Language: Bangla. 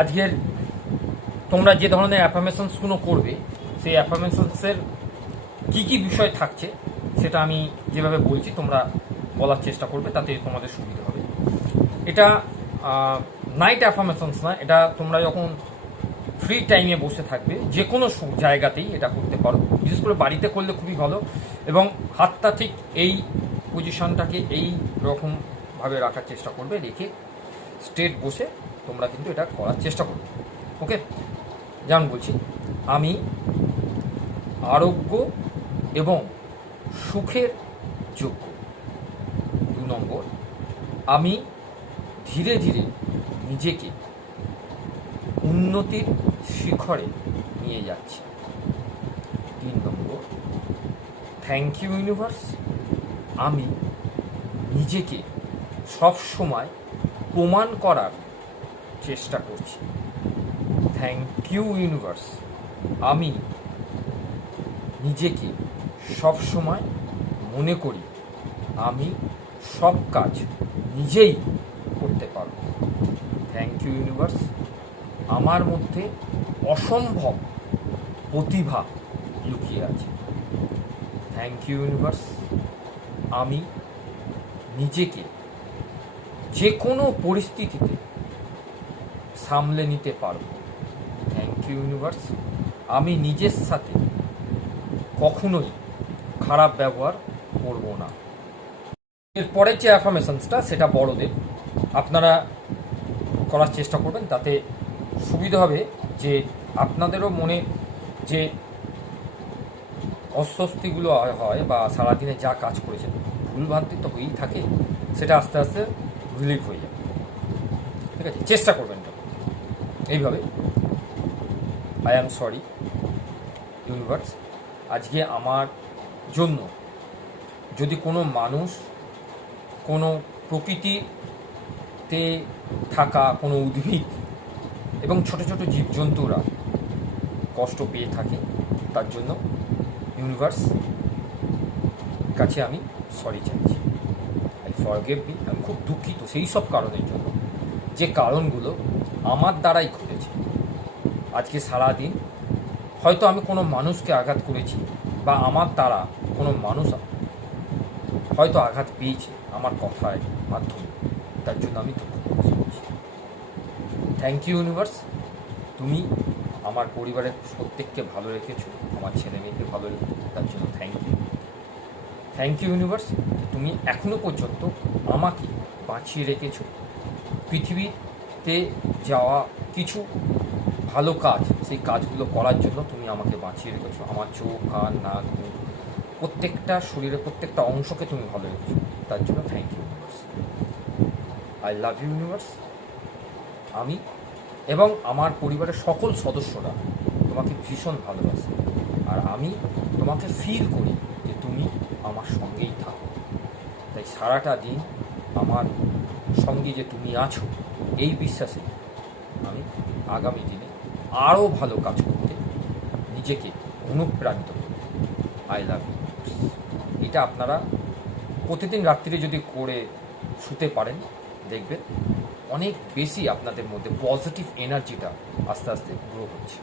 আজকের তোমরা যে ধরনের অ্যাফার্মেশনসগুলো করবে, সেই অ্যাফার্মেশনসের কি কি বিষয় থাকছে, সেটা আমি যেভাবে বলছি তোমরা বলার চেষ্টা করবে, তাতে তোমাদের সুবিধা হবে। এটা নাইট অ্যাফার্মেশনস না, এটা তোমরা যখন ফ্রি টাইমে বসে থাকবে যে কোনো জায়গাতেই এটা করতে পারো। বিশেষ করে বাড়িতে করলে খুবই ভালো এবং হাতটা ঠিক এই পজিশনটাকে এই রকমভাবে রাখার চেষ্টা করবে, রেখে স্ট্রেট বসে তোমরা কিন্তু এটা করার চেষ্টা করবে ওকে যেমন বলছি, আমি আরোগ্য এবং সুখের যোগ্য। দু নম্বর, আমি ধীরে ধীরে নিজেকে উন্নতির শিখরে নিয়ে যাচ্ছি। তিন নম্বর থ্যাংক ইউ ইউনিভার্স আমি নিজেকে সবসময় প্রমাণ করার চেষ্টা করছি। থ্যাংক ইউ ইউনিভার্স আমি নিজেকে সবসময় মনে করি, আমি সব কাজ নিজেই করতে পারব। থ্যাংক ইউ ইউনিভার্স আমার মধ্যে অসম্ভব প্রতিভা লুকিয়ে আছে। থ্যাংক ইউ ইউনিভার্স আমি নিজেকে যে কোনো পরিস্থিতিতে সামলে নিতে পারব। থ্যাংক ইউ ইউনিভার্স আমি নিজের সাথে কখনোই খারাপ ব্যবহার করব না। এরপরের যে অ্যাফার্মেশনসটা সেটা বড়দের। আপনারা করার চেষ্টা করবেন, তাতে সুবিধা হবে যে আপনাদেরও মনে যে অস্বস্তিগুলো হয়- বা সারাদিনে যা কাজ করেছেন, ভুলভ্রান্তি তো হয়েই থাকে, সেটা আস্তে আস্তে রিলিভ হয়ে যাবে। ঠিক আছে? চেষ্টা করবেন। এইভাবে। আই অ্যাম সরি ইউনিভার্স আজকে আমার জন্য যদি কোনো মানুষ কোনো প্রকৃতিতে থাকা কোনো উদ্ভিদ এবং ছোট ছোট জীবজন্তুরা কষ্ট পেয়ে থাকে, তার জন্য ইউনিভার্স কাছে আমি সরি চাইছি আই ফরগেভ মি আমি খুব দুঃখিত সেই সব কারণের জন্য। যে কারণগুলো আমার দ্বারাই ঘটেছে। আজকে সারাদিন হয়তো আমি কোনো মানুষকে আঘাত করেছি বা আমার দ্বারা কোনো মানুষ হয়তো আঘাত পেয়েছে আমার কথার মাধ্যমে। তার জন্য আমি দুঃখ থ্যাংক ইউ ইউনিভার্স তুমি আমার পরিবারের প্রত্যেককে ভালো রেখেছো, আমার ছেলে মেয়েকে ভালো রেখেছো, তার জন্য thank you thank you universe তুমি এখনও পর্যন্ত আমাকে বাঁচিয়ে রেখেছো। পৃথিবীতে যাওয়া কিছু ভালো কাজ, সেই কাজগুলো করার জন্য তুমি আমাকে বাঁচিয়ে রেখেছো। আমার চোখ, কান, নাক প্রত্যেকটা শরীরের প্রত্যেকটা অংশকে তুমি ভালো রেখেছো। তার জন্য thank you universe I love you universe আমি এবং আমার পরিবারের সকল সদস্যরা তোমাকে ভীষণ ভালোবাসে। আর আমি তোমাকে ফিল করি যে তুমি আমার সঙ্গেই থাকো। তাই সারাটা দিন আমার সঙ্গে যে তুমি আছো, এই বিশ্বাসে আমি আগামী দিনে আরও ভালো কাজ করতে নিজেকে অনুপ্রাণিত করি আই লাভ ইউ এটা আপনারা প্রতিদিন রাত্রিরে যদি করে শুতে পারেন, দেখবেন অনেক বেশি আপনাদের মধ্যে পজিটিভ এনার্জিটা আস্তে আস্তে গ্রো হচ্ছে।